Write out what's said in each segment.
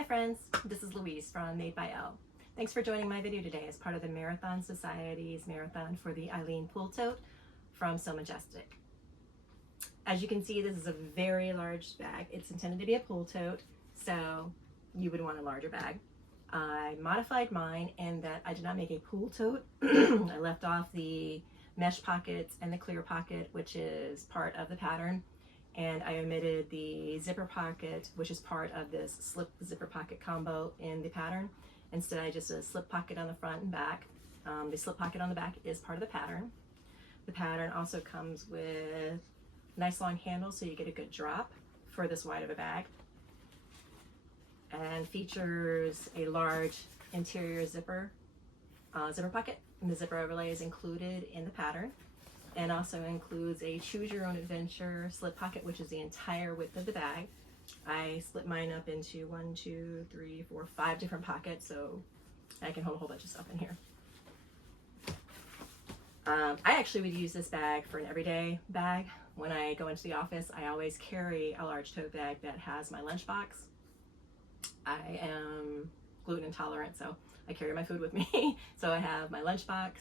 Hi friends, this is Louise from Made by Elle. Thanks for joining my video today as part of the Marathon Sewciety's marathon for the Eileen Pool Tote from Sew Majestic. As you can see, this is a very large bag. It's intended to be a pool tote, so you would want a larger bag. I modified mine in that I did not make a pool tote. I left off the mesh pockets and the clear pocket, which is part of the pattern. And I omitted the zipper pocket, which is part of this slip zipper pocket combo in the pattern. Instead, I just did a slip pocket on the front and back. The slip pocket on the back is part of the pattern. The pattern also comes with nice long handles so you get a good drop for this wide of a bag, and features a large interior zipper pocket. And the zipper overlay is included in the pattern, and also includes a choose your own adventure slip pocket, which is the entire width of the bag. I split mine up into 1, 2, 3, 4, 5 different pockets, so I can hold a whole bunch of stuff in here. I actually would use this bag for an everyday bag. When I go into the office, I always carry a large tote bag that has my lunchbox. I am gluten intolerant, so I carry my food with me. So I have my lunchbox,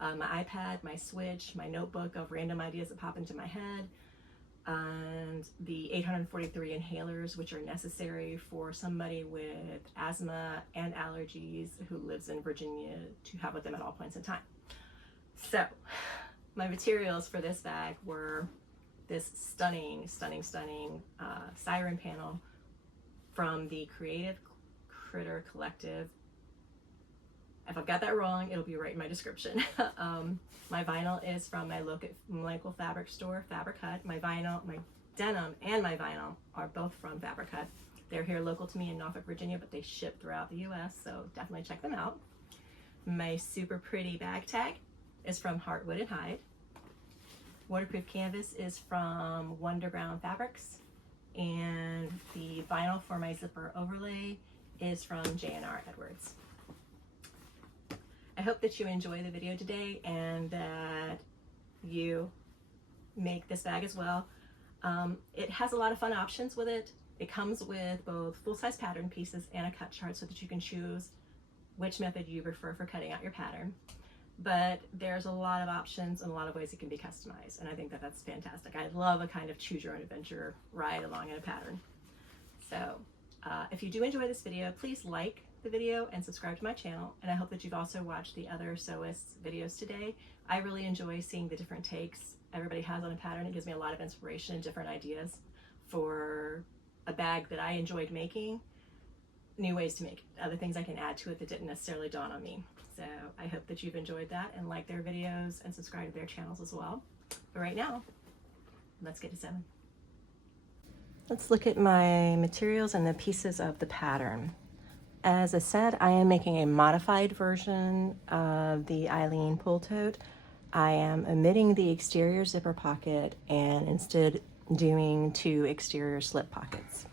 my iPad, my Switch, my notebook of random ideas that pop into my head, and the 843 inhalers, which are necessary for somebody with asthma and allergies who lives in Virginia to have with them at all points in time. So my materials for this bag were this stunning siren panel from the Creative Critter Collective. If I've got that wrong, it'll be right in my description. My vinyl is from my local fabric store, Fabric Hut. My vinyl, my denim and my vinyl are both from Fabric Hut. They're here local to me in Norfolk, Virginia, but they ship throughout the US, so definitely check them out. My super pretty bag tag is from Heartwood and Hide. Waterproof canvas is from Wonder Brown Fabrics, and the vinyl for my zipper overlay is from J&R Edwards. I hope that you enjoy the video today and that you make this bag as well. It has a lot of fun options with it. It comes with both full-size pattern pieces and a cut chart so that you can choose which method you prefer for cutting out your pattern. But there's a lot of options and a lot of ways it can be customized, and I think that that's fantastic. I love a kind of choose your own adventure ride along in a pattern. So if you do enjoy this video, please like the video and subscribe to my channel, and I hope that you've also watched the other sewists videos today. I really enjoy seeing the different takes everybody has on a pattern. It gives me a lot of inspiration and different ideas for a bag that I enjoyed making, new ways to make it, other things I can add to it that didn't necessarily dawn on me. So I hope that you've enjoyed that and like their videos and subscribe to their channels as well. But right now, let's get to sewing. Let's look at my materials and the pieces of the pattern. As I said, I am making a modified version of the Eileen Pool Tote. I am omitting the exterior zipper pocket and instead doing 2 exterior slip pockets.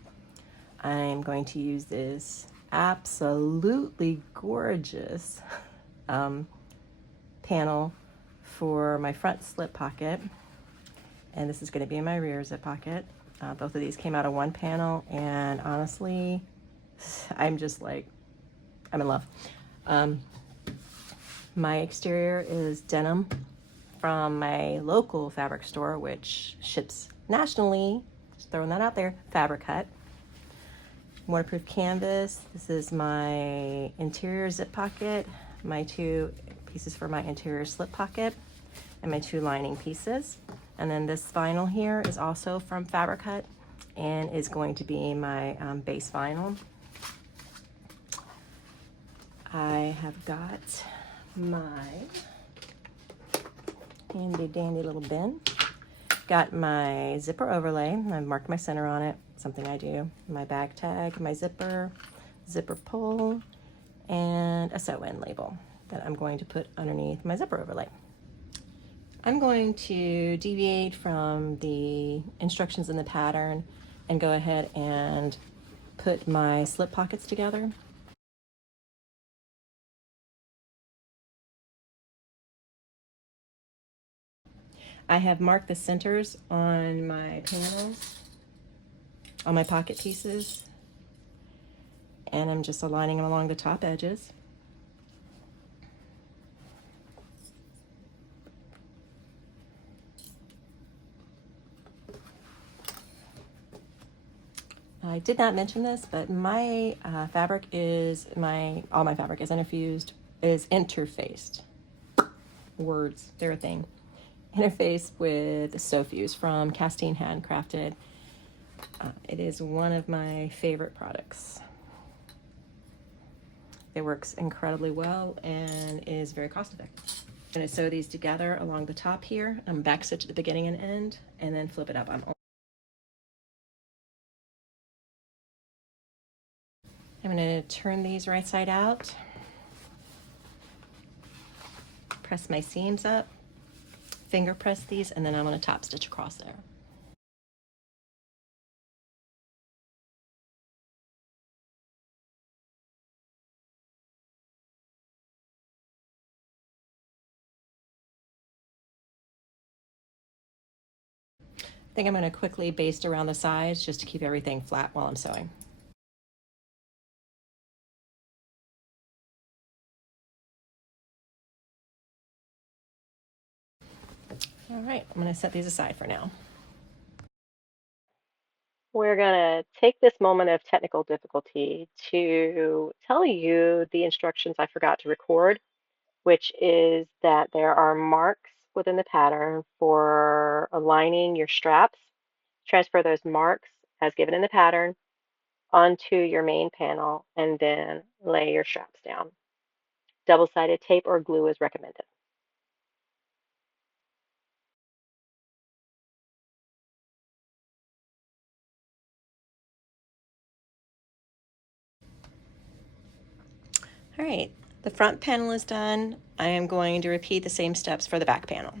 I'm going to use this absolutely gorgeous panel for my front slip pocket, and this is going to be in my rear zip pocket. Both of these came out of one panel, and honestly, I'm just like, I'm in love. My exterior is denim from my local fabric store, which ships nationally, just throwing that out there, Fabric Hut. Waterproof canvas, this is my interior zip pocket, my 2 pieces for my interior slip pocket, and my 2 lining pieces. And then this vinyl here is also from Fabric Hut and is going to be my base vinyl. I have got my handy dandy little bin. Got my zipper overlay. I've marked my center on it, something I do. My bag tag, my zipper pull, and a sew-in label that I'm going to put underneath my zipper overlay. I'm going to deviate from the instructions in the pattern and go ahead and put my slip pockets together. I have marked the centers on my panels, on my pocket pieces, and I'm just aligning them along the top edges. I did not mention this, but my fabric is all my fabric is interfaced. Words, they're a thing. Interfaced with Sew Fuse from Castine Handcrafted. It is one of my favorite products. It works incredibly well and is very cost effective. I'm going to sew these together along the top here. I'm back stitch at the beginning and end, and then flip it up. I'm going to turn these right side out, press my seams up, finger press these, and then I'm going to top stitch across there. I think I'm going to quickly baste around the sides just to keep everything flat while I'm sewing. All right, I'm going to set these aside for now. We're going to take this moment of technical difficulty to tell you the instructions I forgot to record, which is that there are marks within the pattern for aligning your straps. Transfer those marks as given in the pattern onto your main panel and then lay your straps down. Double-sided tape or glue is recommended. All right, the front panel is done. I am going to repeat the same steps for the back panel.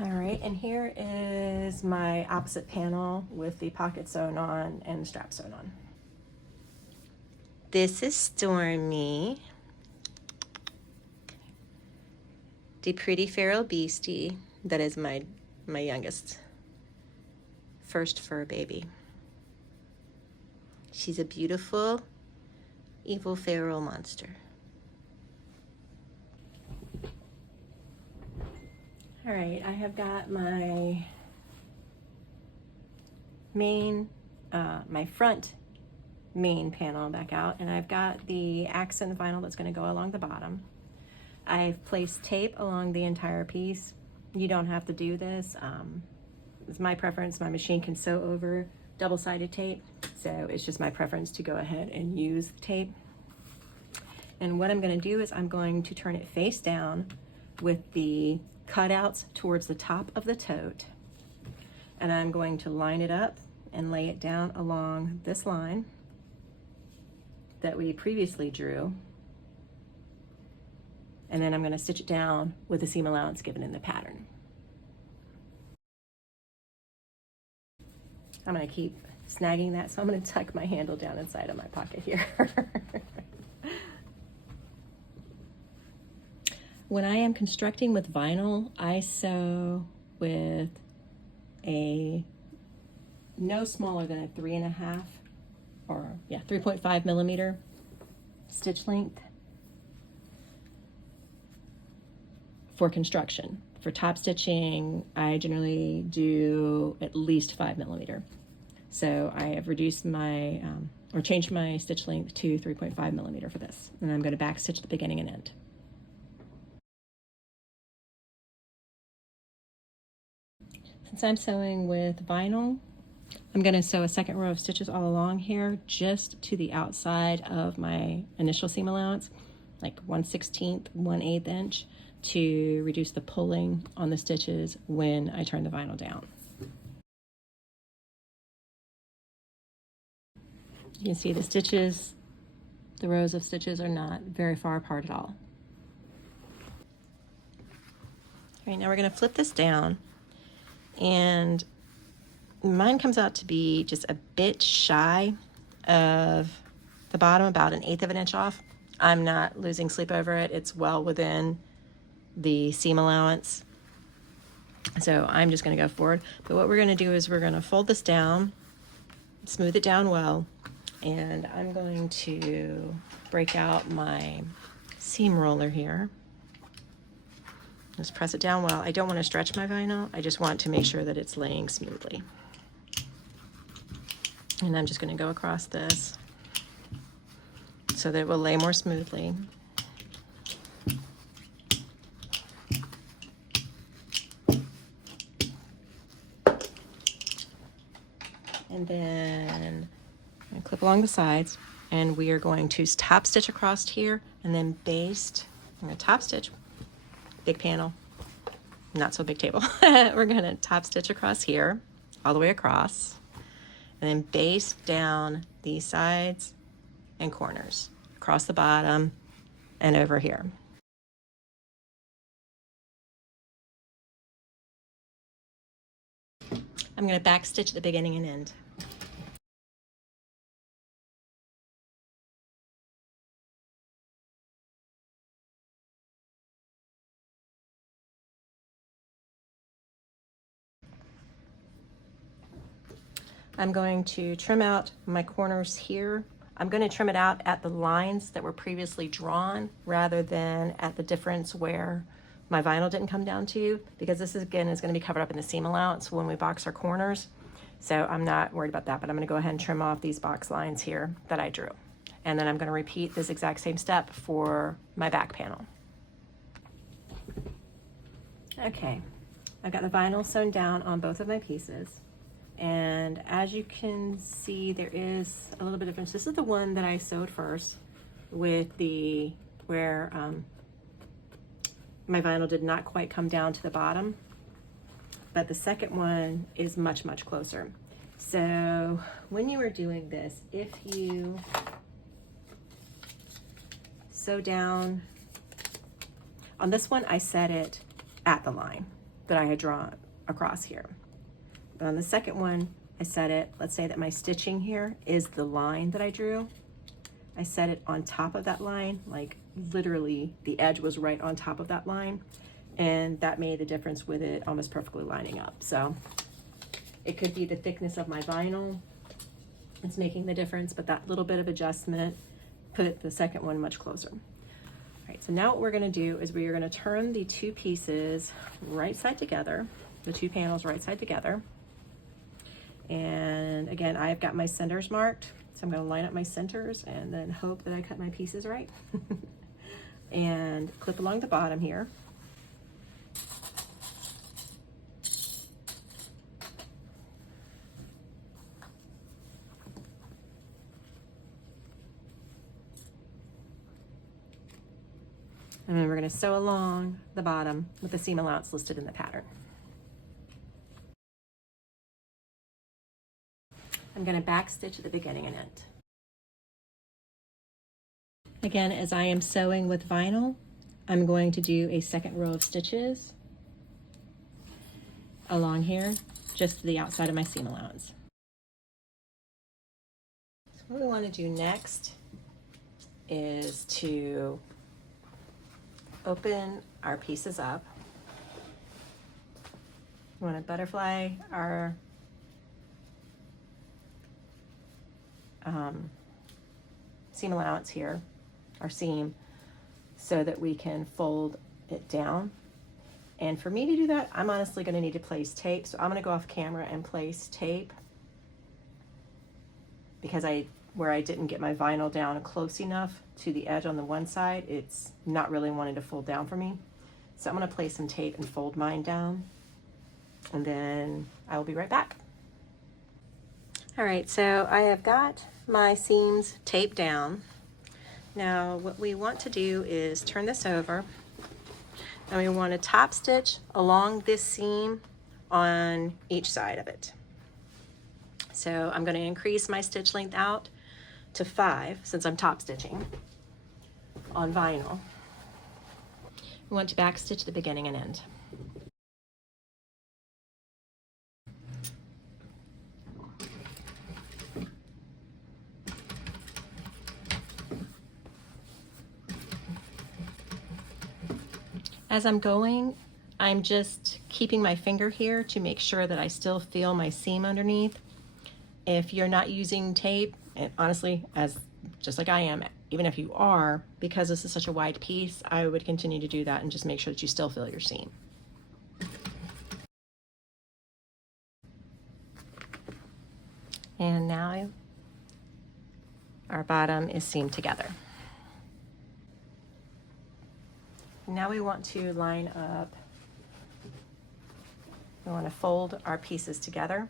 All right, and here is my opposite panel with the pocket sewn on and the strap sewn on. This is Stormy, the pretty feral beastie that is my youngest, first fur baby. She's a beautiful, evil feral monster. All right, I have got my my front main panel back out, and I've got the accent vinyl that's going to go along the bottom. I've placed tape along the entire piece. You don't have to do this. It's my preference. My machine can sew over double-sided tape, so it's just my preference to go ahead and use the tape. And what I'm going to do is I'm going to turn it face down with the cutouts towards the top of the tote, and I'm going to line it up and lay it down along this line that we previously drew, and then I'm going to stitch it down with the seam allowance given in the pattern. I'm going to keep snagging that, so I'm going to tuck my handle down inside of my pocket here. When I am constructing with vinyl, I sew with a no smaller than a 3.5 millimeter stitch length for construction. For top stitching, I generally do at least 5 millimeter. So I have reduced my, or changed my stitch length to 3.5 millimeter for this. And I'm going to back stitch the beginning and end. Since I'm sewing with vinyl, I'm going to sew a second row of stitches all along here, just to the outside of my initial seam allowance, like 1/16, 1/8 inch, to reduce the pulling on the stitches when I turn the vinyl down. You can see the stitches, the rows of stitches are not very far apart at all. All right, now we're going to flip this down, and mine comes out to be just a bit shy of the bottom, about 1/8 of an inch off. I'm not losing sleep over it. It's well within the seam allowance. So I'm just going to go forward. But what we're going to do is we're going to fold this down smooth it down well, and I'm going to break out my seam roller here. Just press it down well. I don't want to stretch my vinyl. I just want to make sure that it's laying smoothly. And I'm just going to go across this so that it will lay more smoothly. And then I'm going to clip along the sides, and we are going to top stitch across here and then baste. I'm going to top stitch, big panel, not so big table. We're going to top stitch across here, all the way across, and then baste down these sides and corners, across the bottom and over here. I'm going to back stitch at the beginning and end. I'm going to trim out my corners here. I'm going to trim it out at the lines that were previously drawn rather than at the difference where my vinyl didn't come down to, because this is, again, is going to be covered up in the seam allowance when we box our corners. So I'm not worried about that, but I'm going to go ahead and trim off these box lines here that I drew. And then I'm going to repeat this exact same step for my back panel. Okay, I've got the vinyl sewn down on both of my pieces. And as you can see, there is a little bit of difference. This is the one that I sewed first with the, where my vinyl did not quite come down to the bottom, but the second one is much, much closer. So when you are doing this, if you sew down, on this one, I set it at the line that I had drawn across here. But on the second one, I set it, let's say that my stitching here is the line that I drew. I set it on top of that line, like literally the edge was right on top of that line. And that made the difference with it almost perfectly lining up. So it could be the thickness of my vinyl. It's making the difference, but that little bit of adjustment put the second one much closer. All right, so now what we're gonna do is we are gonna turn the two pieces right side together, the two panels right side together. And again, I've got my centers marked, so I'm going to line up my centers and then hope that I cut my pieces right. And clip along the bottom here. And then we're going to sew along the bottom with the seam allowance listed in the pattern. I'm going to back stitch at the beginning and end. Again, as I am sewing with vinyl, I'm going to do a second row of stitches along here, just to the outside of my seam allowance. So what we want to do next is to open our pieces up. We want to butterfly our seam allowance here, our seam, so that we can fold it down. And for me to do that, I'm honestly going to need to place tape. So I'm going to go off camera and place tape, because where I didn't get my vinyl down close enough to the edge on the one side, it's not really wanting to fold down for me. So I'm going to place some tape and fold mine down, and then I will be right back. All right, so I have got my seams taped down. Now what we want to do is turn this over, and we want to top stitch along this seam on each side of it. So I'm going to increase my stitch length out to 5 since I'm top stitching on vinyl. We want to back stitch the beginning and end. As I'm going, I'm just keeping my finger here to make sure that I still feel my seam underneath. If you're not using tape, and honestly, just like I am, even if you are, because this is such a wide piece, I would continue to do that and just make sure that you still fill your seam. And now our bottom is seamed together. Now we want to line up, we want to fold our pieces together,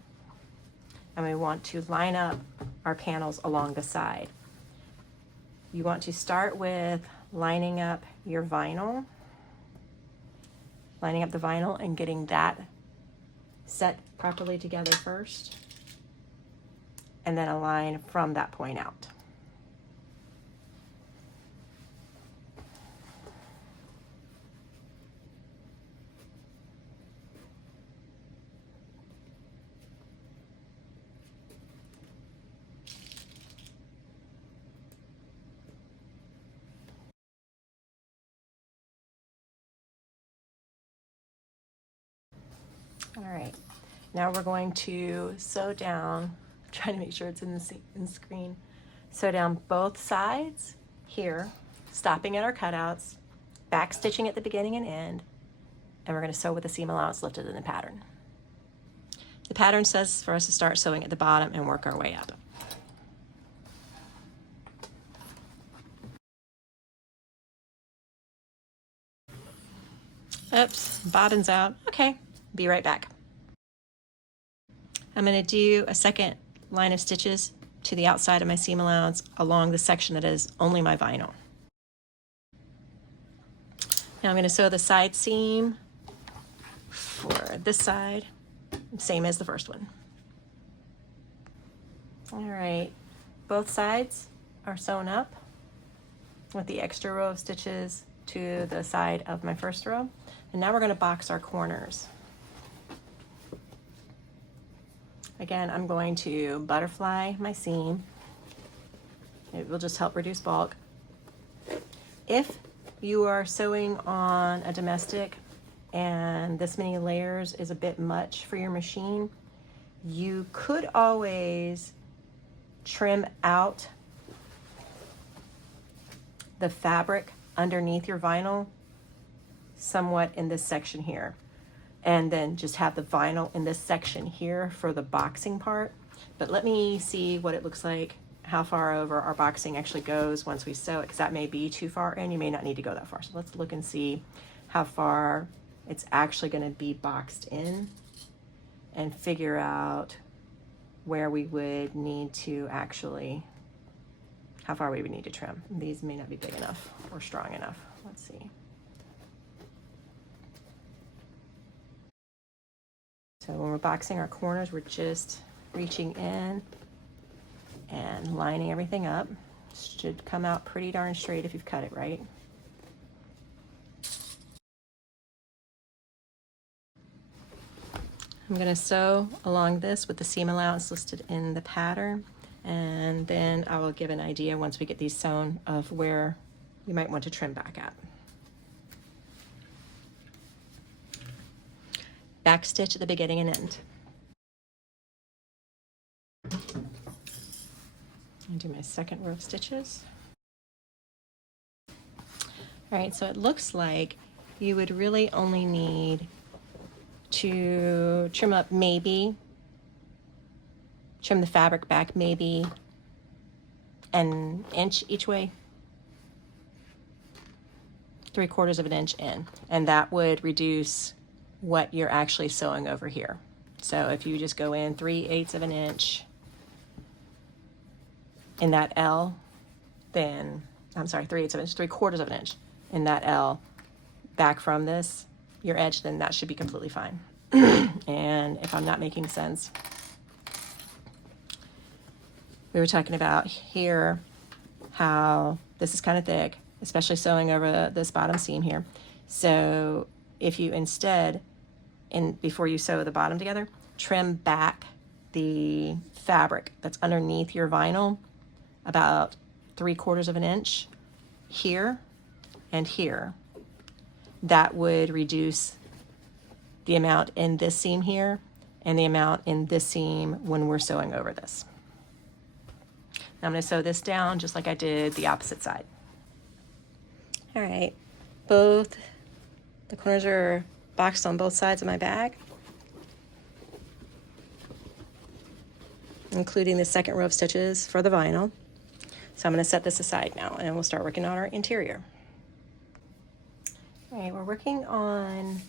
and we want to line up our panels along the side. You want to start with lining up your vinyl, lining up the vinyl and getting that set properly together first, and then align from that point out. All right, now we're going to sew down, trying to make sure it's in the screen, sew down both sides here, stopping at our cutouts, back stitching at the beginning and end, and we're going to sew with the seam allowance lifted in the pattern. The pattern says for us to start sewing at the bottom and work our way up. Oops, bobbin's out. Okay, be right back. I'm going to do a second line of stitches to the outside of my seam allowance along the section that is only my vinyl. Now I'm going to sew the side seam for this side, same as the first one. All right, both sides are sewn up with the extra row of stitches to the side of my first row. And now we're going to box our corners. Again, I'm going to butterfly my seam. It will just help reduce bulk. If you are sewing on a domestic and this many layers is a bit much for your machine, you could always trim out the fabric underneath your vinyl somewhat in this section here, and then just have the vinyl in this section here for the boxing part. But let me see what it looks like, how far over our boxing actually goes once we sew it, because that may be too far in. You may not need to go that far. So let's look and see how far it's actually going to be boxed in and figure out where we would need to actually, how far we would need to trim. These may not be big enough or strong enough. Let's see. So when we're boxing our corners, we're just reaching in and lining everything up. Should come out pretty darn straight if you've cut it right. I'm going to sew along this with the seam allowance listed in the pattern, and then I will give an idea once we get these sewn of where you might want to trim back at. Back stitch at the beginning and end. And do my second row of stitches. All right, so it looks like you would really only need to trim up maybe, trim the fabric back maybe an inch each way, 3/4 of an inch in, and that would reduce what you're actually sewing over here. So if you just go in 3/8 of an inch in that L, then, I'm sorry, 3/8 of an inch, 3/4 of an inch in that L back from this, your edge, then that should be completely fine. And if I'm not making sense, we were talking about here how this is kind of thick, especially sewing over this bottom seam here. So if you instead, before you sew the bottom together, trim back the fabric that's underneath your vinyl about 3/4 of an inch here and here, that would reduce the amount in this seam here and the amount in this seam when we're sewing over this. I'm going to sew this down just like I did the opposite side. All right, both the corners are boxed on both sides of my bag, including the second row of stitches for the vinyl. So I'm going to set this aside now and we'll start working on our interior. All right, we're working on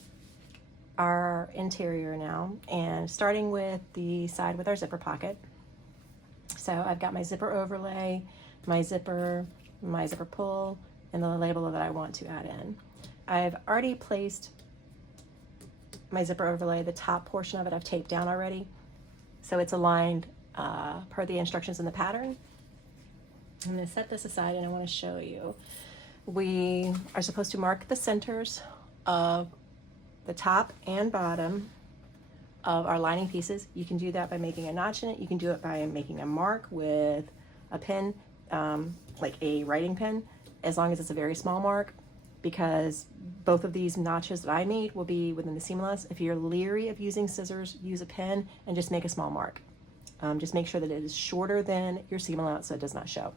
our interior now, and starting with the side with our zipper pocket. So I've got my zipper overlay, my zipper pull, and the label that I want to add in. I've already placed my zipper overlay, the top portion of it I've taped down already, so it's aligned per the instructions in the pattern. I'm going to set this aside and I want to show you. We are supposed to mark the centers of the top and bottom of our lining pieces. You can do that by making a notch in it. You can do it by making a mark with a pen, like a writing pen, as long as it's a very small mark, because both of these notches that I made will be within the seam allowance. If you're leery of using scissors, use a pen and just make a small mark. Just make sure that it is shorter than your seam allowance so it does not show.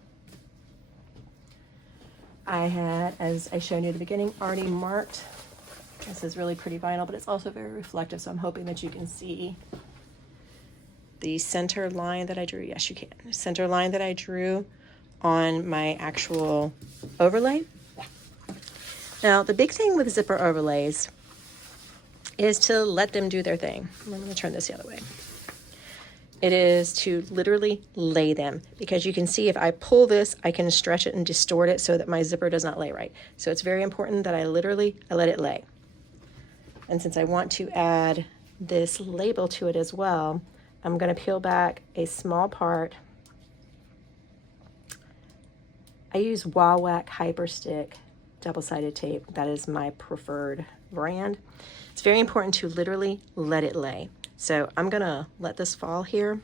I had, as I showed you at the beginning, already marked. This is really pretty vinyl, but it's also very reflective, so I'm hoping that you can see the center line that I drew. Yes, you can. Center line that I drew on my actual overlay. Now, the big thing with zipper overlays is to let them do their thing. I'm going to turn this the other way. It is to literally lay them, because you can see if I pull this, I can stretch it and distort it so that my zipper does not lay right. So it's very important that I let it lay. And since I want to add this label to it as well, I'm going to peel back a small part. I use Wah-Whack Hyper Stick double-sided tape. That is my preferred brand. It's very important to literally let it lay. So I'm going to let this fall here,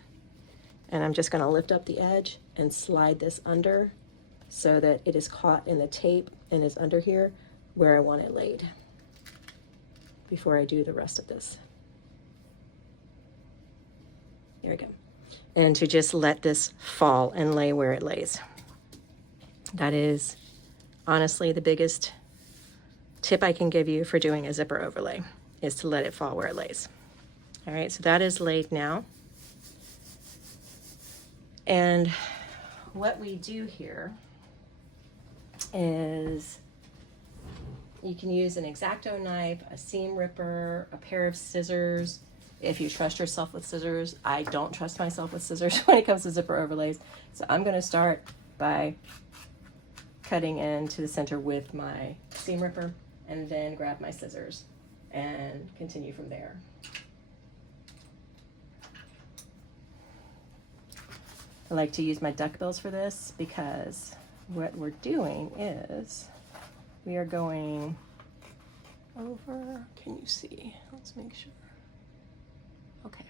and I'm just going to lift up the edge and slide this under so that it is caught in the tape and is under here where I want it laid before I do the rest of this. There we go. And to just let this fall and lay where it lays. That is honestly the biggest tip I can give you for doing a zipper overlay, is to let it fall where it lays. All right, so that is laid now. And what we do here is you can use an X-Acto knife, a seam ripper, a pair of scissors. If you trust yourself with scissors, I don't trust myself with scissors when it comes to zipper overlays. So I'm going to start by cutting into the center with my seam ripper and then grab my scissors and continue from there. I like to use my duckbills for this because what we're doing is we are going over, can you see? Let's make sure. Okay.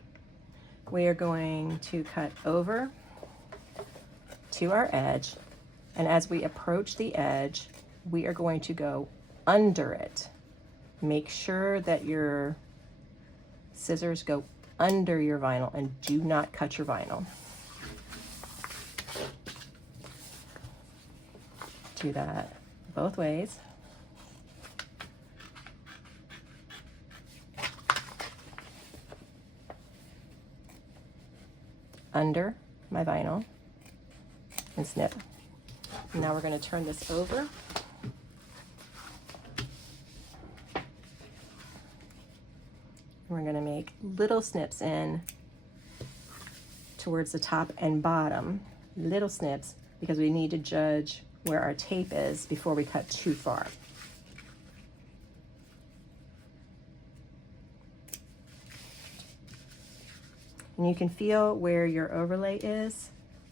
We are going to cut over to our edge, and as we approach the edge, we are going to go under it. Make sure that your scissors go under your vinyl and do not cut your vinyl. Do that both ways. Under my vinyl and snip. Now we're going to turn this over. We're going to make little snips in towards the top and bottom, little snips, because we need to judge where our tape is before we cut too far. And you can feel where your overlay is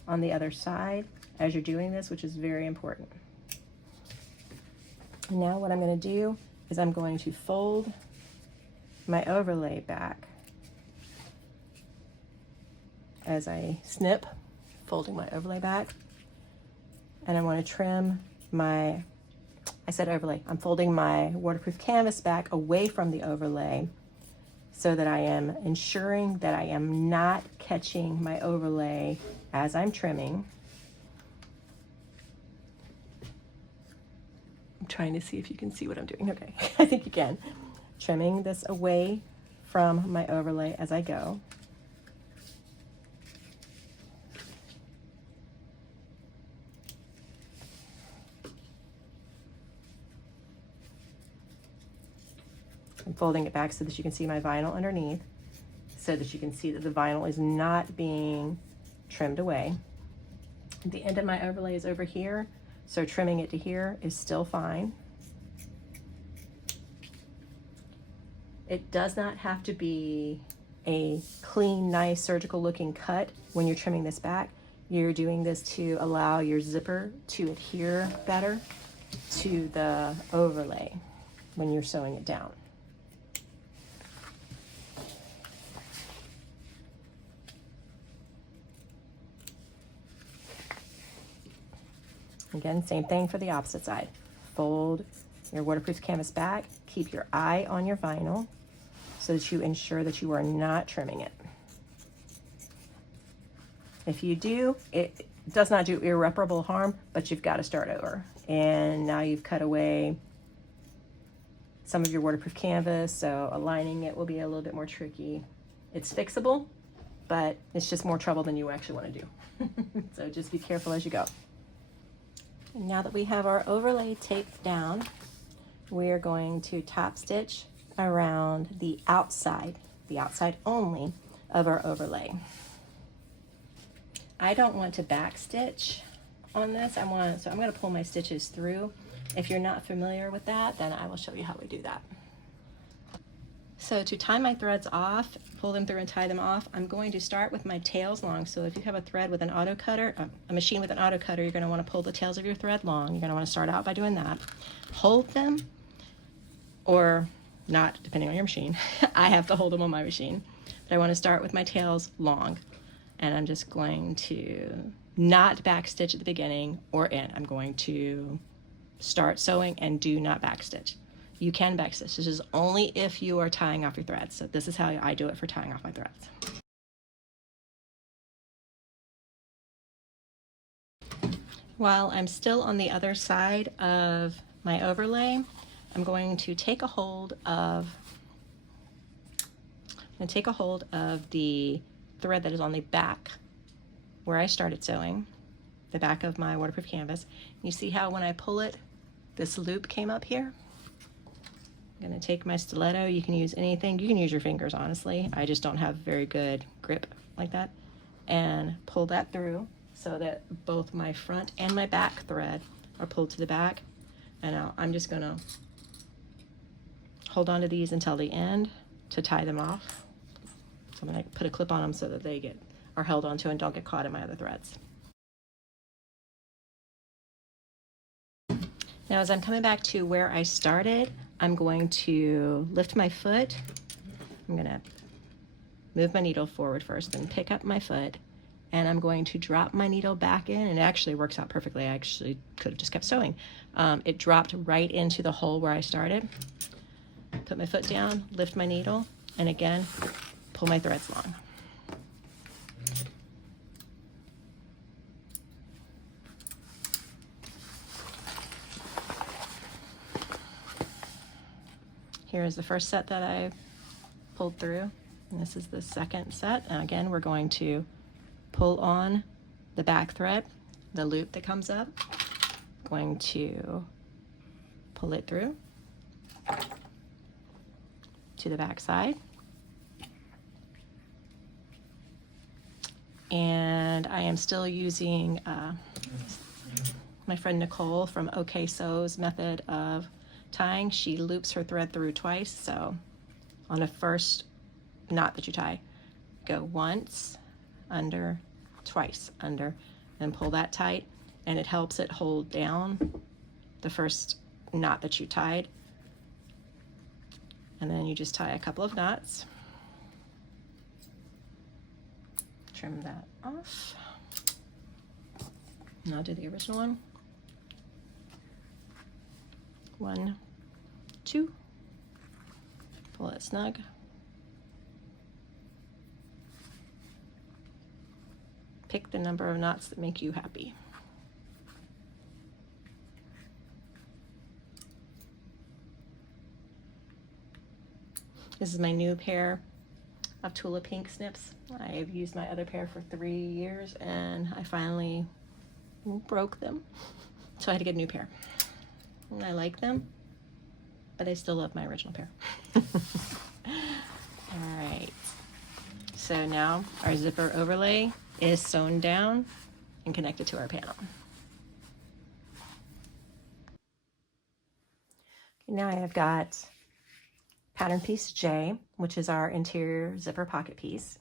on the other side as you're doing this, which is very important. And now what I'm going to do is I'm going to fold my overlay back as I snip, folding my overlay back. And I want to trim my, I said overlay, I'm folding my waterproof canvas back away from the overlay so that I am ensuring that I am not catching my overlay as I'm trimming. I'm trying to see if you can see what I'm doing. Okay, I think you can. Trimming this away from my overlay as I go. I'm folding it back so that you can see my vinyl underneath, so that you can see that the vinyl is not being trimmed away. The end of my overlay is over here, so trimming it to here is still fine. It does not have to be a clean, nice, surgical looking cut when you're trimming this back. You're doing this to allow your zipper to adhere better to the overlay when you're sewing it down. Again, same thing for the opposite side. Fold your waterproof canvas back, keep your eye on your vinyl so that you ensure that you are not trimming it. If you do, it does not do irreparable harm, but you've got to start over. And now you've cut away some of your waterproof canvas, so aligning it will be a little bit more tricky. It's fixable, but it's just more trouble than you actually want to do. So just be careful as you go. Now that we have our overlay taped down, we're going to top stitch around the outside only of our overlay. I don't want to back stitch on this. so I'm going to pull my stitches through. If you're not familiar with that, then I will show you how we do that. So to tie my threads off, pull them through and tie them off, I'm going to start with my tails long. So if you have a thread with an auto cutter, a machine with an auto cutter, you're going to want to pull the tails of your thread long. You're going to want to start out by doing that. Hold them, or not, depending on your machine. I have to hold them on my machine. But I want to start with my tails long. And I'm just going to not back stitch at the beginning or end. I'm going to start sewing and do not back stitch. You can back stitch. This is only if you are tying off your threads. So this is how I do it for tying off my threads. While I'm still on the other side of my overlay, I'm going to take a hold of the thread that is on the back where I started sewing, the back of my waterproof canvas. You see how when I pull it, this loop came up here? I'm going to take my stiletto. You can use anything. You can use your fingers, honestly. I just don't have very good grip like that. And pull that through so that both my front and my back thread are pulled to the back. And now I'm just going to hold on to these until the end to tie them off. So I'm going to put a clip on them so that they are held onto and don't get caught in my other threads. Now as I'm coming back to where I started, I'm going to lift my foot. I'm going to move my needle forward first, then pick up my foot, and I'm going to drop my needle back in, and it actually works out perfectly. I actually could have just kept sewing. It dropped right into the hole where I started. Put my foot down, lift my needle, and again, pull my threads long. Here is the first set that I pulled through, and this is the second set. And again, we're going to pull on the back thread, the loop that comes up, going to pull it through to the back side. And I am still using my friend Nicole from OK Sew's method of tying. She loops her thread through twice. So on the first knot that you tie, go once, under, twice, under, and pull that tight, and it helps it hold down the first knot that you tied. And then you just tie a couple of knots. Trim that off. And I'll do the original one. 1, 2, pull it snug. Pick the number of knots that make you happy. This is my new pair of Tula Pink snips. I've used my other pair for 3 years and I finally broke them. So I had to get a new pair. And I like them, but I still love my original pair. All right. So now our zipper overlay is sewn down and connected to our panel. Now I have got pattern piece J, which is our interior zipper pocket piece.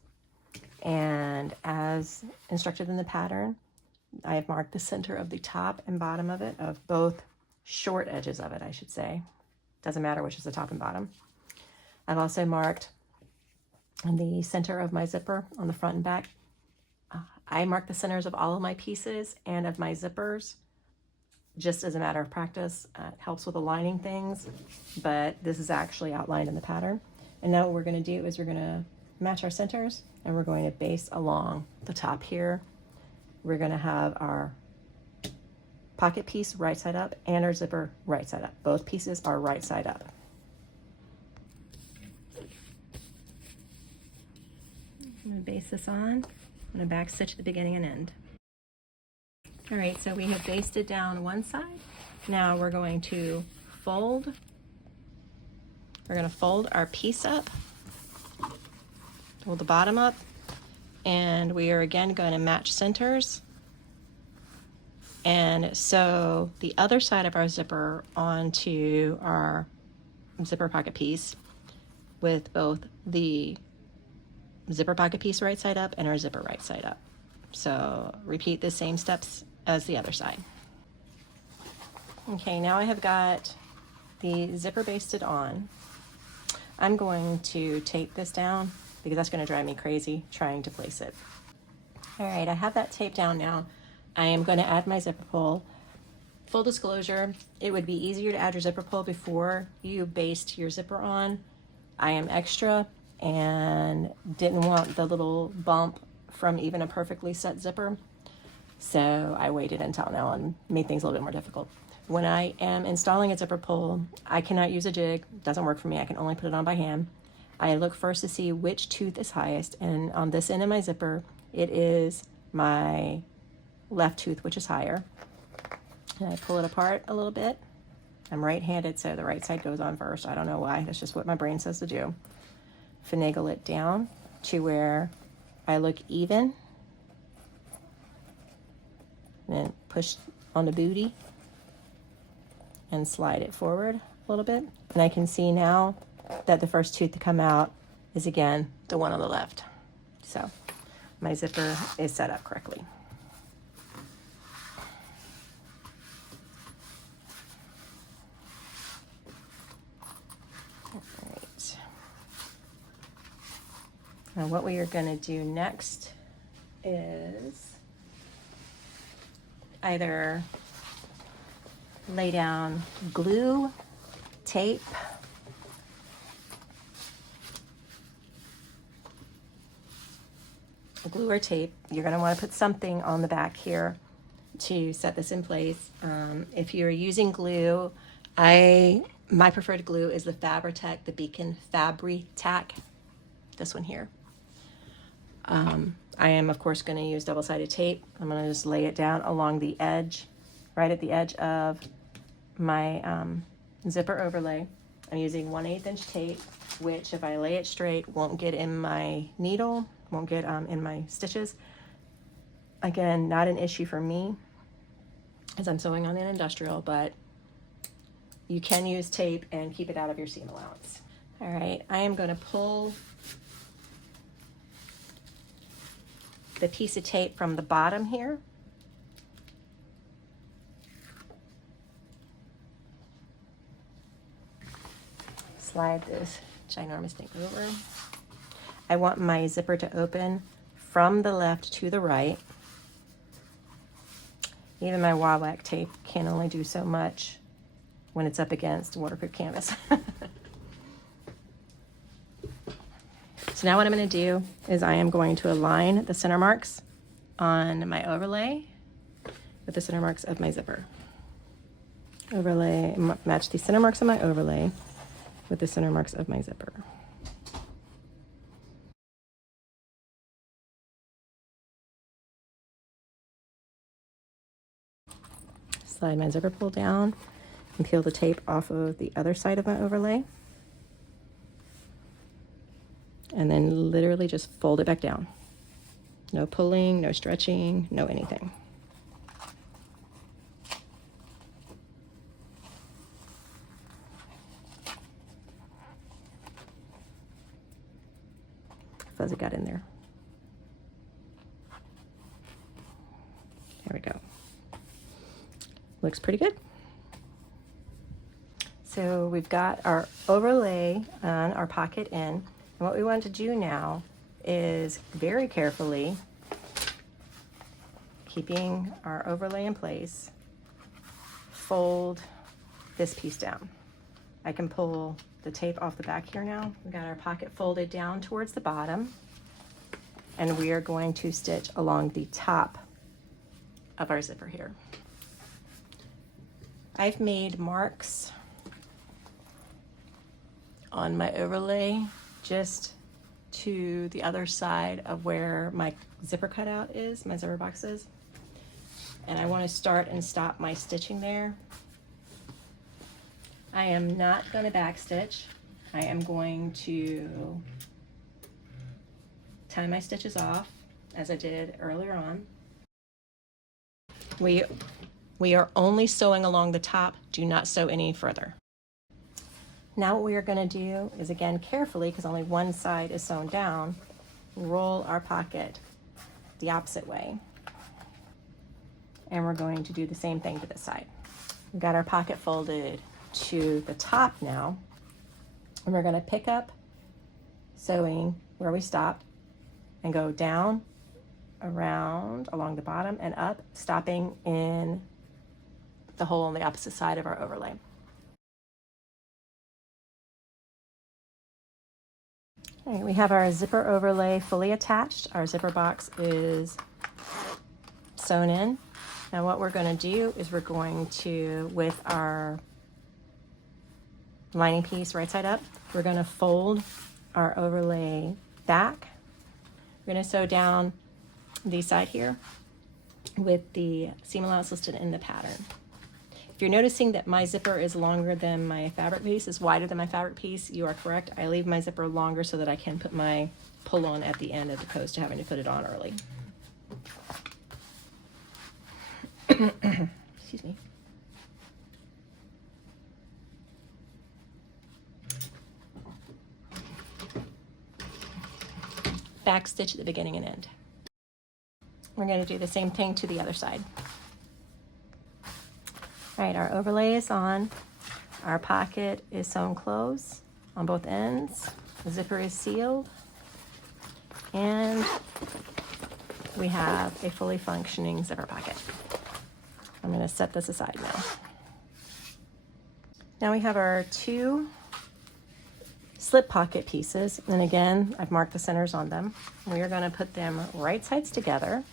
And as instructed in the pattern, I have marked the center of the top and bottom of it, of both short edges of it, I should say. Doesn't matter which is the top and bottom. I've also marked the center of my zipper on the front and back. I mark the centers of all of my pieces and of my zippers just as a matter of practice. It helps with aligning things, but this is actually outlined in the pattern. And now what we're going to do is we're going to match our centers and we're going to base along the top here. We're going to have our pocket piece right side up and our zipper right side up. Both pieces are right side up. I'm going to base this on. I'm going to back stitch the beginning and end. All right, so we have basted down one side. Now we're going to fold. We're going to fold our piece up, fold the bottom up, and we are again going to match centers and sew the other side of our zipper onto our zipper pocket piece with both the zipper pocket piece right side up and our zipper right side up. So repeat the same steps as the other side. Okay, now I have got the zipper basted on. I'm going to tape this down because that's going to drive me crazy trying to place it. All right, I have that taped down now. I am going to add my zipper pull. Full disclosure, it would be easier to add your zipper pull before you baste your zipper on. I am extra and didn't want the little bump from even a perfectly set zipper, so I waited until now and made things a little bit more difficult. When I am installing a zipper pull, I cannot use a jig. It doesn't work for me. I can only put it on by hand. I look first to see which tooth is highest, and on this end of my zipper, it is my left tooth, which is higher. And I pull it apart a little bit. I'm right-handed, so the right side goes on first. I don't know why. That's just what my brain says to do. Finagle it down to where I look even. And then push on the booty and slide it forward a little bit. And I can see now that the first tooth to come out is again the one on the left. So my zipper is set up correctly. All right. Now what we are going to do next is either lay down glue, tape, glue or tape. You're going to want to put something on the back here to set this in place. If you're using glue, my preferred glue is the Fabri-Tac, the Beacon Fabri-Tac, this one here. I am of course going to use double-sided tape. I'm going to just lay it down along the edge, right at the edge of my zipper overlay. I'm using 1/8 inch tape, which if I lay it straight won't get in my needle, won't get in my stitches. Again, not an issue for me as I'm sewing on an industrial, but you can use tape and keep it out of your seam allowance. All right, I am going to pull the piece of tape from the bottom here. Slide this ginormous thing over. I want my zipper to open from the left to the right. Even my Wah-Whack tape can only do so much when it's up against waterproof canvas. So now what I'm going to do is I am going to align the center marks on my overlay with the center marks of my zipper. Overlay, match the center marks of my overlay with the center marks of my zipper. slide my zipper pull down and peel the tape off of the other side of my overlay. And then literally just fold it back down. No pulling, no stretching, no anything. Fuzzy got in there. There we go. Looks pretty good. So we've got our overlay on our pocket in. And what we want to do now is very carefully, keeping our overlay in place, fold this piece down. I can pull the tape off the back here now. We've got our pocket folded down towards the bottom, and we are going to stitch along the top of our zipper here. I've made marks on my overlay just to the other side of where my zipper cutout is, my zipper box is. And I want to start and stop my stitching there. I am not going to back stitch. I am going to tie my stitches off as I did earlier on. We are only sewing along the top. Do not sew any further. Now what we are going to do is, again, carefully, because only one side is sewn down, roll our pocket the opposite way. And we're going to do the same thing to this side. We've got our pocket folded to the top now, and we're going to pick up sewing where we stopped and go down, around, along the bottom, and up, stopping in the hole on the opposite side of our overlay. Okay, we have our zipper overlay fully attached. Our zipper box is sewn in. Now what we're going to do is we're going to, with our lining piece right side up, we're going to fold our overlay back. We're going to sew down the side here with the seam allowance listed in the pattern. If you're noticing that my zipper is longer than my fabric piece, is wider than my fabric piece, you are correct. I leave my zipper longer so that I can put my pull on at the end as opposed to having to put it on early. Excuse me. Back stitch at the beginning and end. We're going to do the same thing to the other side. All right, our overlay is on. Our pocket is sewn closed on both ends. The zipper is sealed. And we have a fully functioning zipper pocket. I'm going to set this aside now. Now we have our two slip pocket pieces. And again, I've marked the centers on them. We are going to put them right sides together.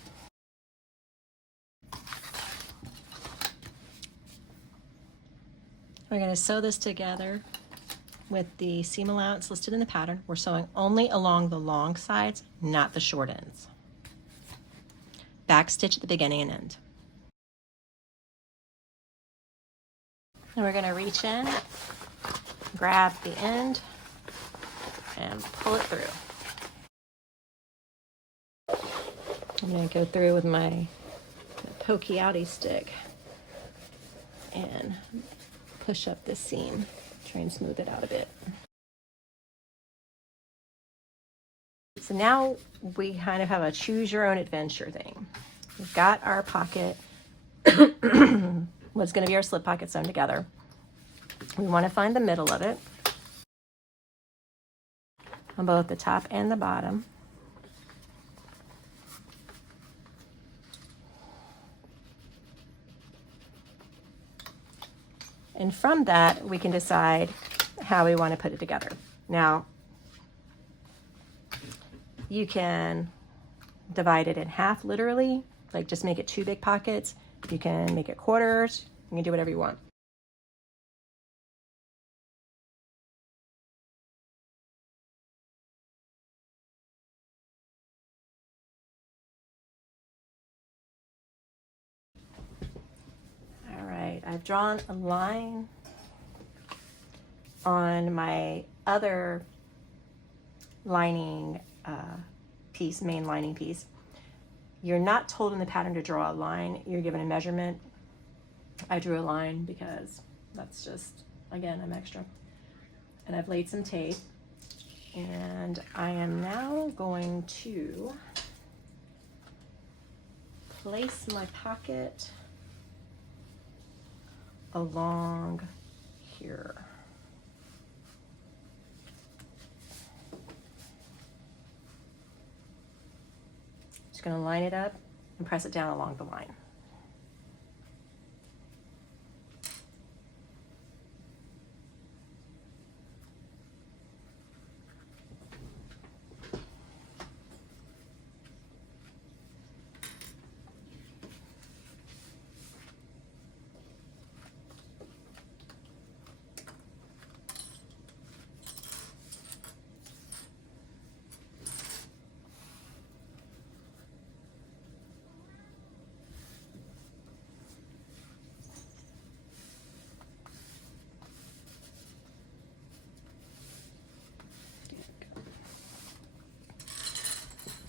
We're going to sew this together with the seam allowance listed in the pattern. We're sewing only along the long sides, not the short ends. Back stitch at the beginning and end. And we're going to reach in, grab the end, and pull it through. I'm going to go through with my pokey outy stick and push up this seam, try and smooth it out a bit. So now we kind of have a choose your own adventure thing. We've got our pocket, what's going to be our slip pocket sewn together. We want to find the middle of it on both the top and the bottom. And from that, we can decide how we want to put it together. Now, you can divide it in half, literally, like just make it two big pockets. You can make it quarters. You can do whatever you want. All right. right, I've drawn a line on my other lining piece, main lining piece. You're not told in the pattern to draw a line, you're given a measurement. I drew a line because that's just, again, I'm extra. And I've laid some tape, and I am now going to place my pocket along here. Just going to line it up and press it down along the line.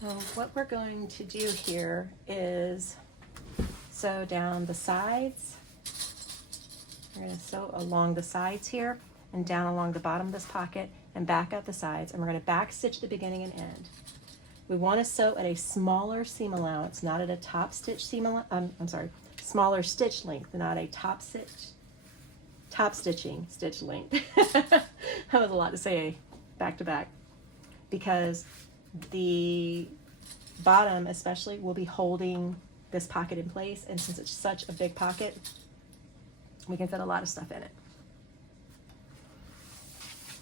So what we're going to do here is sew down the sides. We're going to sew along the sides here and down along the bottom of this pocket and back up the sides, and we're going to back stitch the beginning and end. We want to sew at a smaller seam allowance, not at a top stitch seam allowance, smaller stitch length, not a top stitching stitch length. That was a lot to say back to back, because the bottom especially will be holding this pocket in place, and since it's such a big pocket, we can fit a lot of stuff in it.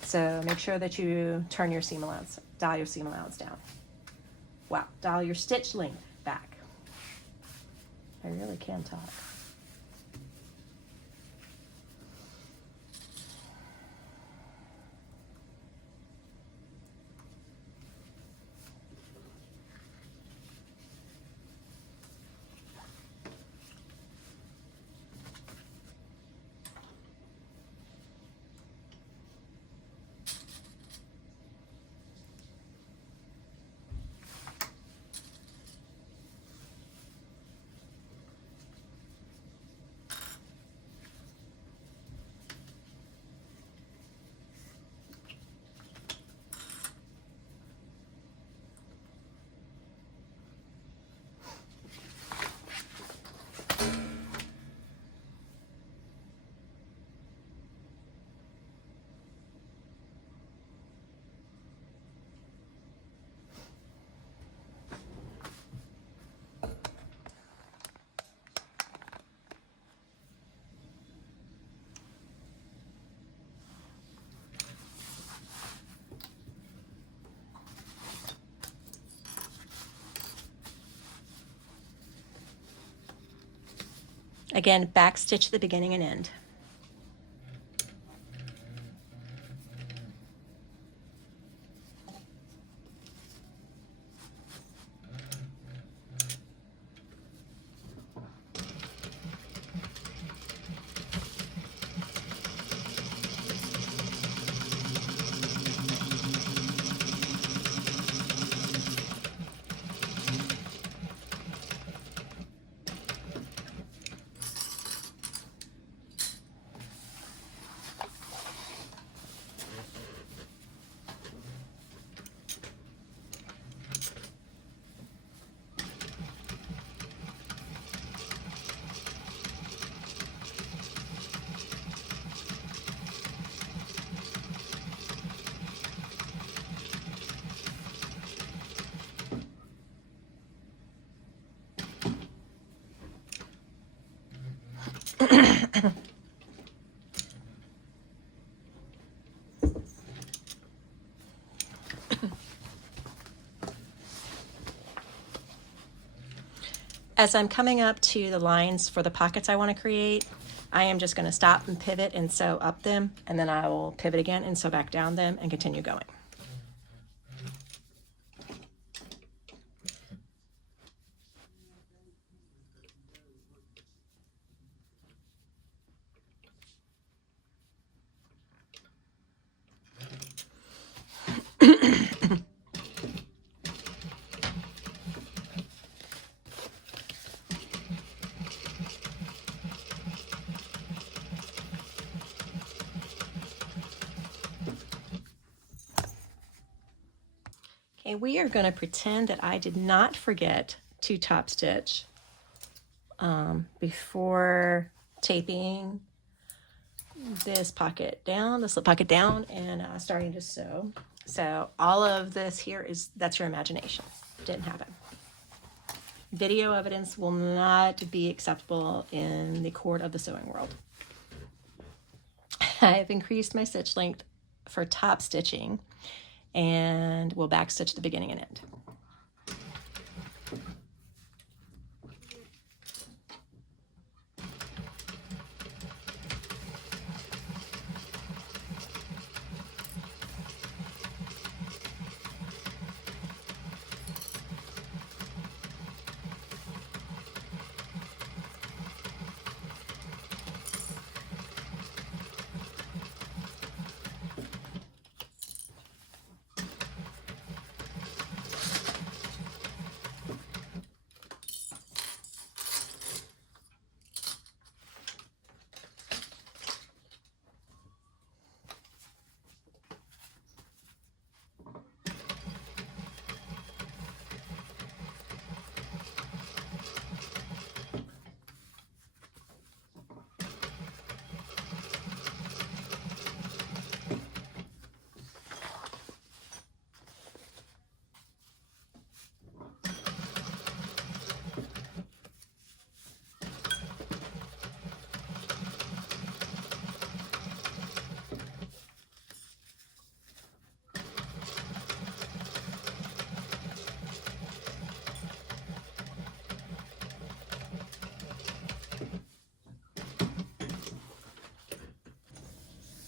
So make sure that you turn your seam allowance, dial your seam allowance down. Wow, dial your stitch length back. I really can talk. Again, back stitch the beginning and end. As I'm coming up to the lines for the pockets I want to create, I am just going to stop and pivot and sew up them, and then I will pivot again and sew back down them and continue going. And we are going to pretend that I did not forget to top stitch before taping this pocket down, the slip pocket down, and starting to sew. So all of this here that's your imagination. Didn't happen. Video evidence will not be acceptable in the court of the sewing world. I have increased my stitch length for top stitching and will back stitch the beginning and end.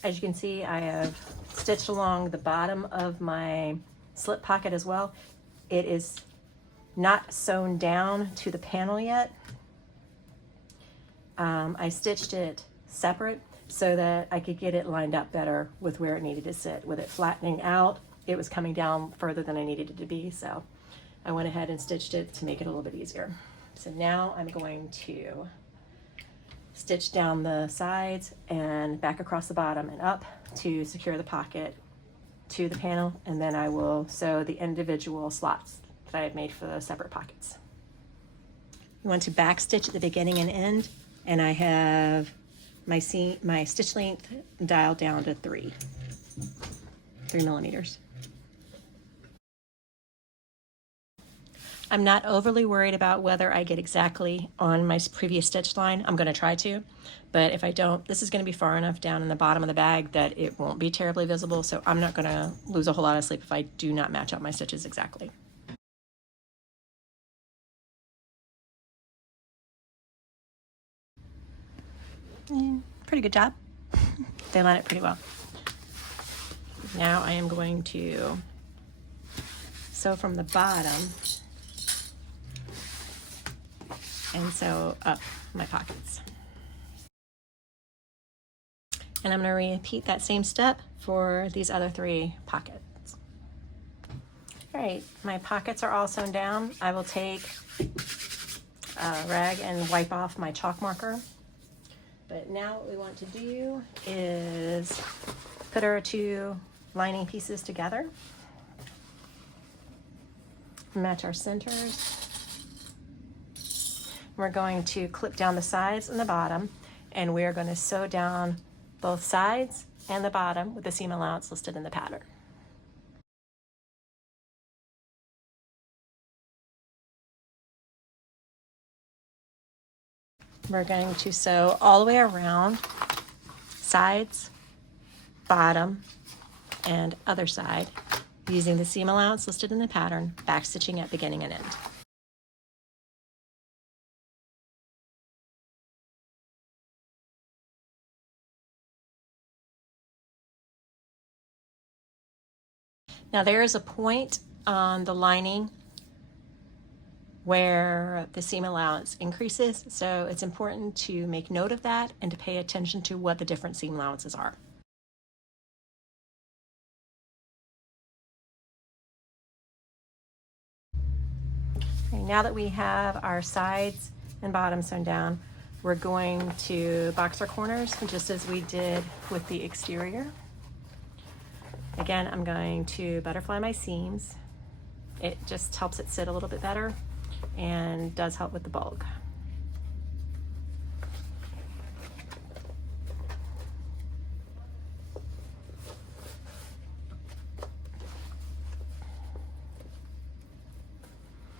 As you can see, I have stitched along the bottom of my slip pocket as well. It is not sewn down to the panel yet. I stitched it separate so that I could get it lined up better with where it needed to sit. With it flattening out, it was coming down further than I needed it to be, so I went ahead and stitched it to make it a little bit easier. So now I'm going to stitch down the sides and back across the bottom and up to secure the pocket to the panel, and then I will sew the individual slots that I have made for the separate pockets. You want to back stitch at the beginning and end, and I have my stitch length dialed down to 3 millimeters. I'm not overly worried about whether I get exactly on my previous stitch line. I'm going to try to, but if I don't, this is going to be far enough down in the bottom of the bag that it won't be terribly visible, so I'm not going to lose a whole lot of sleep if I do not match up my stitches exactly. Pretty good job. They line it pretty well. Now I am going to sew from the bottom and sew up my pockets. And I'm going to repeat that same step for these other 3 pockets. All right, my pockets are all sewn down. I will take a rag and wipe off my chalk marker. But now what we want to do is put our 2 lining pieces together, match our centers. We're going to clip down the sides and the bottom, and we're going to sew down both sides and the bottom with the seam allowance listed in the pattern. We're going to sew all the way around, sides, bottom, and other side, using the seam allowance listed in the pattern, back stitching at beginning and end. Now there is a point on the lining where the seam allowance increases, so it's important to make note of that and to pay attention to what the different seam allowances are. Okay, now that we have our sides and bottom sewn down, we're going to box our corners just as we did with the exterior. Again, I'm going to butterfly my seams It just helps it sit a little bit better and does help with the bulk.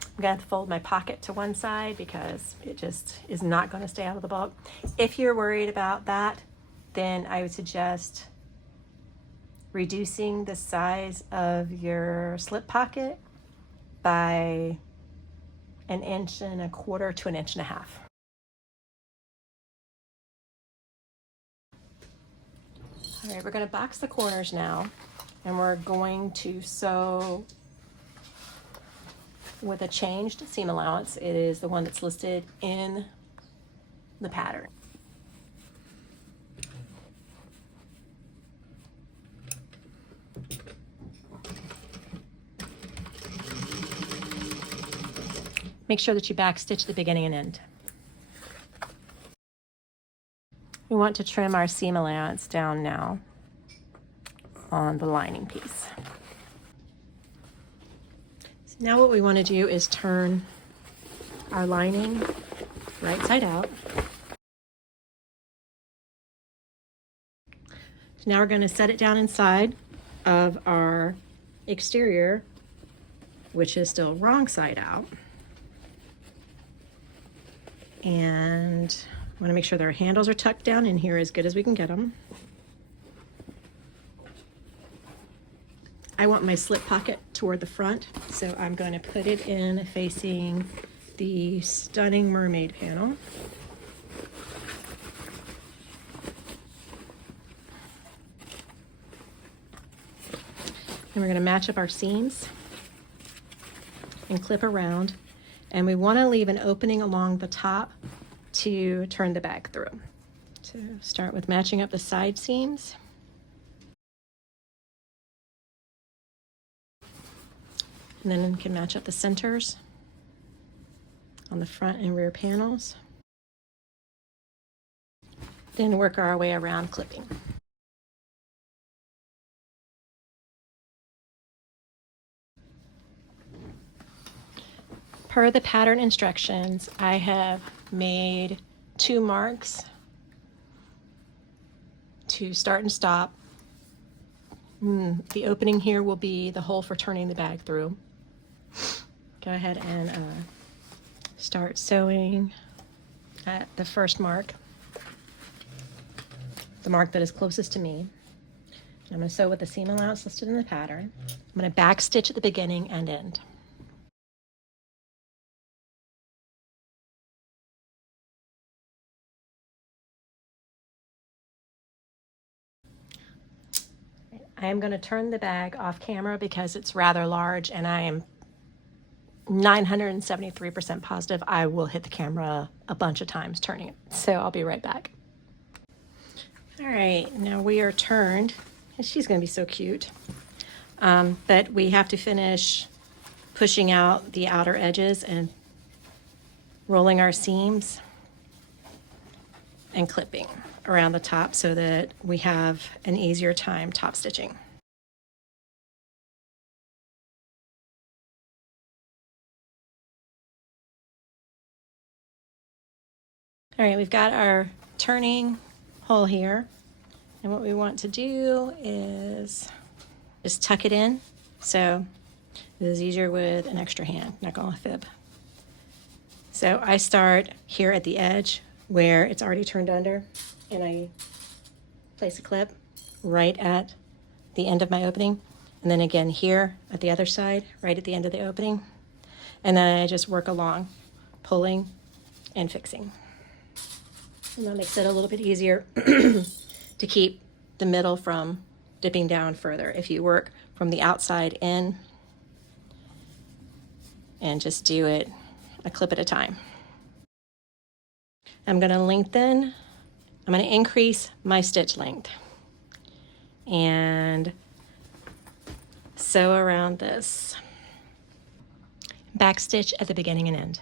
I'm gonna have to fold my pocket to one side because it just is not gonna stay out of the bulk. If you're worried about that, then I would suggest reducing the size of your slip pocket by 1.25 inches to 1.5 inches. All right, we're gonna box the corners now, and we're going to sew with a changed seam allowance. It is the one that's listed in the pattern. Make sure that you backstitch the beginning and end. We want to trim our seam allowance down now on the lining piece. So now what we want to do is turn our lining right side out. So now we're going to set it down inside of our exterior, which is still wrong side out. And I want to make sure that our handles are tucked down in here as good as we can get them. I want my slip pocket toward the front, so I'm going to put it in facing the Stunning Mermaid panel. And we're going to match up our seams and clip around. And we want to leave an opening along the top to turn the bag through. So start with matching up the side seams. And then we can match up the centers on the front and rear panels. Then work our way around clipping. Per the pattern instructions, I have made 2 marks to start and stop. The opening here will be the hole for turning the bag through. Go ahead and start sewing at the first mark, the mark that is closest to me. I'm going to sew with the seam allowance listed in the pattern. I'm going to back stitch at the beginning and end. I am going to turn the bag off camera because it's rather large, and I am 973% positive I will hit the camera a bunch of times turning it. So I'll be right back. All right, now we are turned, and she's going to be so cute. But we have to finish pushing out the outer edges and rolling our seams and clipping around the top so that we have an easier time top stitching. All right, we've got our turning hole here, and what we want to do is just tuck it in. So it is easier with an extra hand, not gonna fib. So I start here at the edge where it's already turned under, and I place a clip right at the end of my opening, and then again here at the other side, right at the end of the opening, and then I just work along, pulling and fixing. And that makes it a little bit easier to keep the middle from dipping down further if you work from the outside in and just do it a clip at a time. I'm going to lengthen, I'm going to increase my stitch length and sew around this. Back stitch at the beginning and end.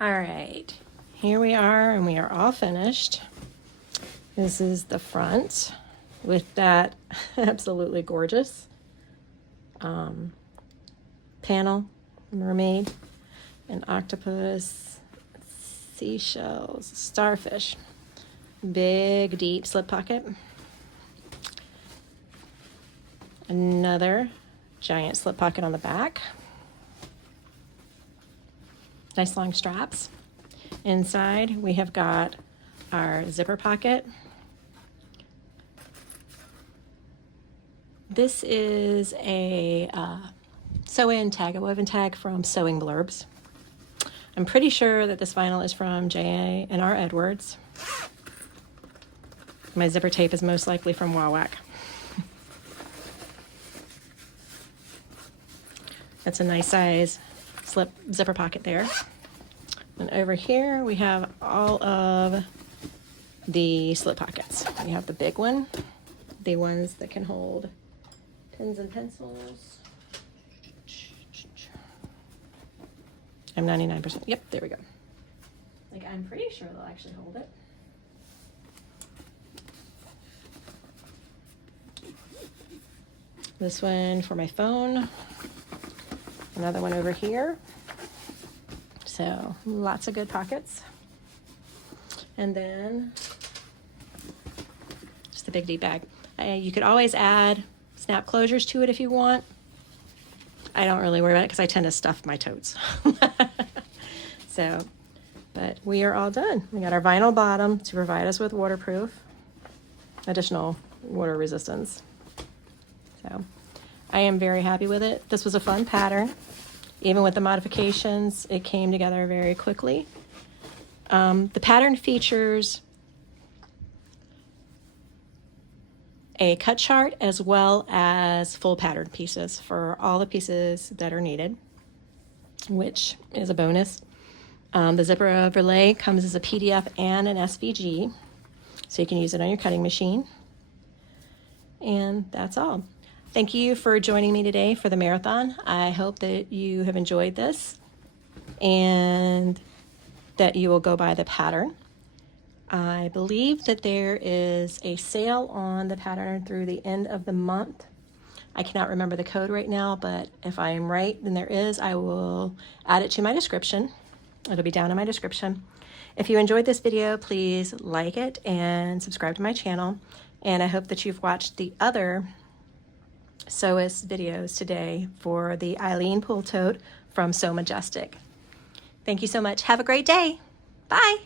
All right, here we are, and we are all finished. This is the front with that absolutely gorgeous panel, mermaid, an octopus, seashells, starfish, big deep slip pocket, another giant slip pocket on the back, nice long straps. Inside we have got our zipper pocket. This is a sew-in tag, a woven tag from Sewing Blurbs. I'm pretty sure that this vinyl is from J&R Edwards. My zipper tape is most likely from Wawak. That's a nice size slip zipper pocket there. And over here we have all of the slip pockets. We have the big one, the ones that can hold pens and pencils. I'm 99%. Yep, there we go. Like, I'm pretty sure they'll actually hold it. This one for my phone. Another one over here. So lots of good pockets. And then just a big deep bag. You could always add snap closures to it if you want. I don't really worry about it because I tend to stuff my totes. So, but we are all done. We got our vinyl bottom to provide us with waterproof, additional water resistance. So I am very happy with it. This was a fun pattern. Even with the modifications, it came together very quickly. The pattern features a cut chart as well as full pattern pieces for all the pieces that are needed, which is a bonus. The zipper overlay comes as a PDF and an SVG, so you can use it on your cutting machine. And that's all. Thank you for joining me today for the marathon. I hope that you have enjoyed this and that you will go buy the pattern. I believe that there is a sale on the pattern through the end of the month. I cannot remember the code right now, but if I am right, then there is. I will add it to my description. It'll be down in my description. If you enjoyed this video, please like it and subscribe to my channel. And I hope that you've watched the other Sewists videos today for the Eileen Pool Tote from Sew Majestic. Thank you so much. Have a great day. Bye.